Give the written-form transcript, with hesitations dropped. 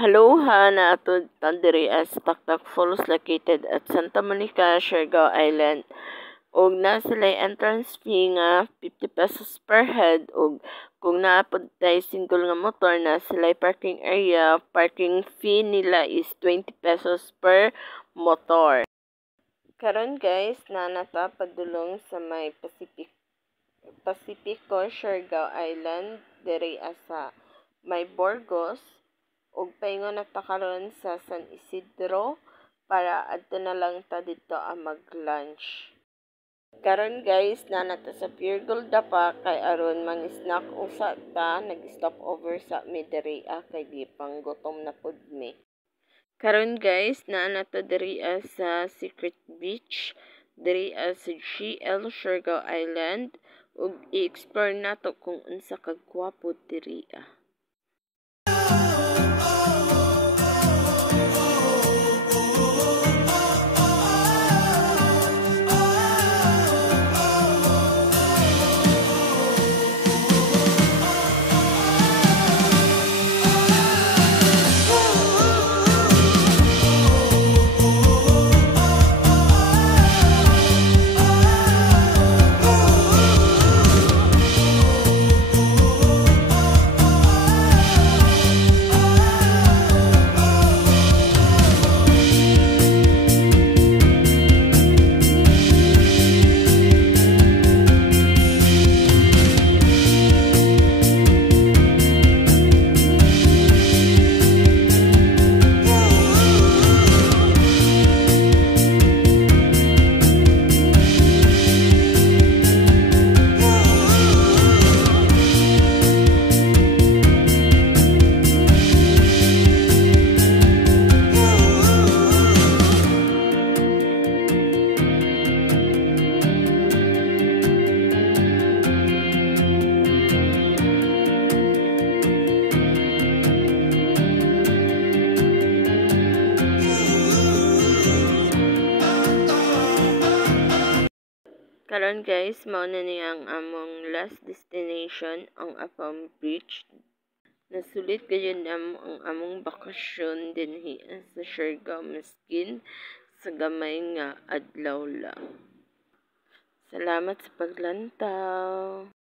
Aloha na atud diri as Taktak Falls located at Santa Monica, Siargao Island. Og na sila'y entrance fee nga 50 pesos per head og kung naapod tay single nga motor na sila'y parking area, parking fee nila is 20 pesos per motor. Karon guys, nata padulong sa may Pacifico, Siargao Island diri asa may Burgos ug paingon na ta karon sa San Isidro para adto na lang ta dito mag-lunch. Karon guys, nata sa Pure Gold pa kay aron mang snack usa ta, nag-stop over sa Midria kay di pang gutom na pud mi. Karon guys, nata diri sa Secret Beach, diri sa GL Siargao Island ug i-explore nato kung unsa ka gwapo diri. Karon guys, mao na ni ang among last destination, ang Afam Beach. Nasulit kayo ang among bakasyon dinhi sa Siargao maskin sa gamay nga adlaw lang. Salamat sa paglantaw.